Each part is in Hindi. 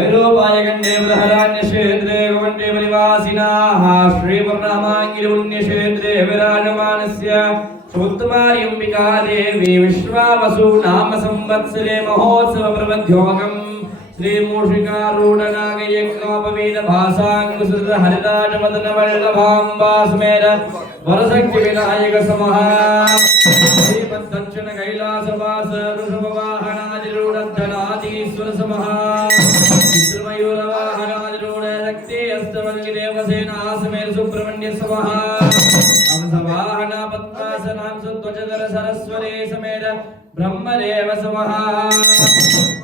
ऐरोपायगण्डे बृहदान्यक्षेत्रे गमण्डे परिवासिनाः श्रीवर्णमाङ्गिरपुण्यक्षेत्रे विराजमानस्य श्रोत्तमार्यम्बिका देवी विश्वावसु नाम संवत्सरे महोत्सवप्रबध्योगम् श्रीमूषिकारूढनागयज्ञोपवीतभासाङ्कुसृत हरिराजमदनवल्लभाम्बा स्मेर वरसख्यविनायकसमः श्रीमद्दक्षिण कैलासवास वृषभवाहनादिरूढधनादीश्वरसमः चित्रमयूरवाहनादिरूढशक्ति अस्तमङ्गिदेवसेनासमेर सुब्रह्मण्यसमः हंसवाहना पद्मासनां सुध्वजधर सरस्वती समेत ब्रह्मदेव समः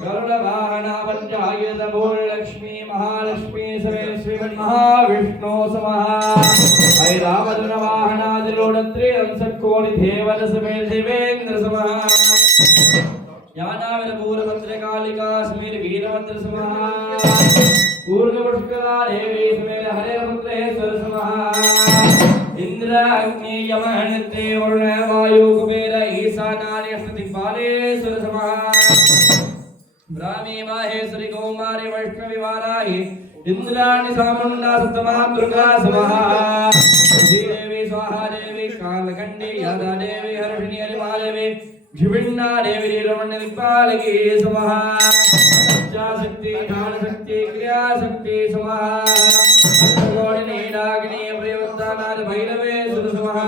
गरुडवाहना पंचायुधभूलक्ष्मी महालक्ष्मी समेत श्रीमन्महाविष्णु समः ऐरावतनवाहनादिरूढत्रिहंसकोटिदेवत समेत देवेन्द्र समः यानाविरपूर्वभद्रकालिका समेत वीरभद्र समः पूर्णपुष्करा देवी समेत हरिपुत्रेश्वर समः इंद्र अग्नि यम नित्य वरुण वायु कुबेर ईशानार्यष्टदिक्पालेश्वर समः ब्राह्मी माहेश्वरी कौमारी वैष्णवी वाराही इंद्राणी सामुंडा सप्तमा दुर्गा समः देवी स्वाहा देवी कालकंडी यदा देवी हर्षिणी हरिमादेवी शिविन्ना देवी नीलमण्ड दिक्पालकी समः शक्ति ज्ञान शक्ति क्रिया शक्ति समः गौरिणी नागिनी प्रयोक्ता नाद भैरवे सुर समः